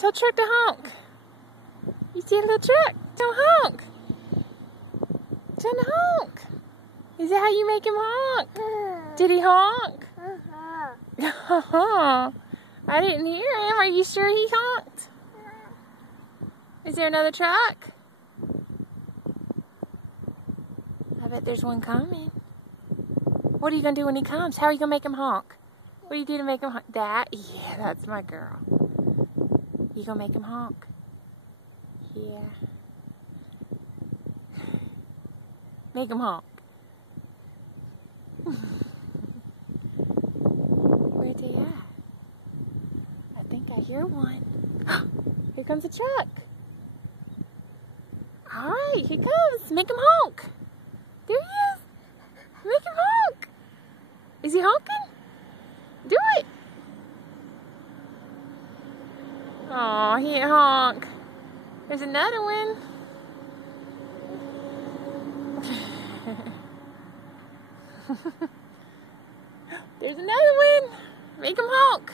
Tell Truck to honk. You see a little truck? Tell honk. Tell him to honk. Is that how you make him honk? Did he honk? I didn't hear him. Are you sure he honked? Is there another truck? I bet there's one coming. What are you going to do when he comes? How are you going to make him honk? What do you do to make him honk? That? Yeah, that's my girl. You going to make him honk? Yeah. Make him honk. Where'd they at? I think I hear one. Here comes a truck. All right, here comes. Make him honk. There he is. Make him honk. Is he honking? Do it. Aw, he didn't honk. There's another one. There's another one. Make him honk.